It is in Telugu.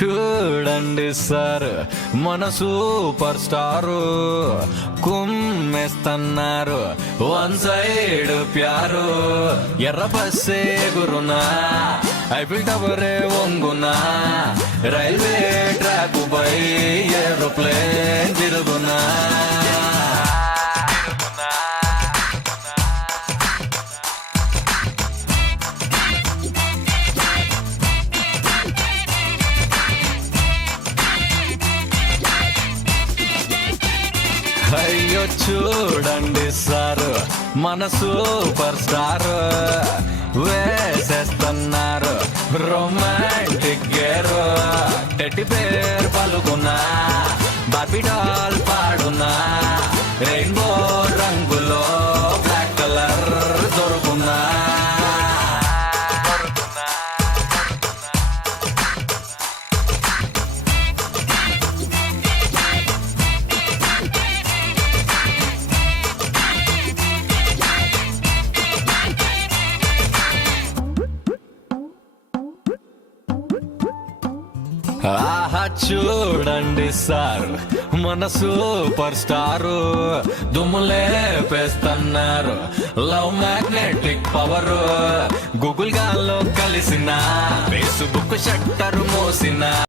చూడండి సార్ మన సూపర్ స్టారు కుమ్మేస్తున్నారు వన్ సైడ్ ప్యారు ఎర్ర బస్సే గురునా ఐఫిల్ టవరే వంగునా రైల్వే ట్రాక్ పై ఏరోప్లేన్ తిరుగునా అయ్యో చూడండి సార్ మన సూపర్ స్టార్ వేసేస్తున్నారు రొమాంటిక్ గేర్ టెడ్డి పేర్ పలుకున్నా బార్బీ డాల్ పాడున్నా రెయిన్బో రంగులో బ్లాక్ కలర్ దొరుకున్నా ఆహా చూడండి సార్ మన సూపర్ స్టారు దుమ్ములే పేస్తున్నారు లవ్ మ్యాగ్నెటిక్ పవర్ గూగుల్ గాల్లో కలిసిన ఫేస్బుక్ షట్టర్ మోసిన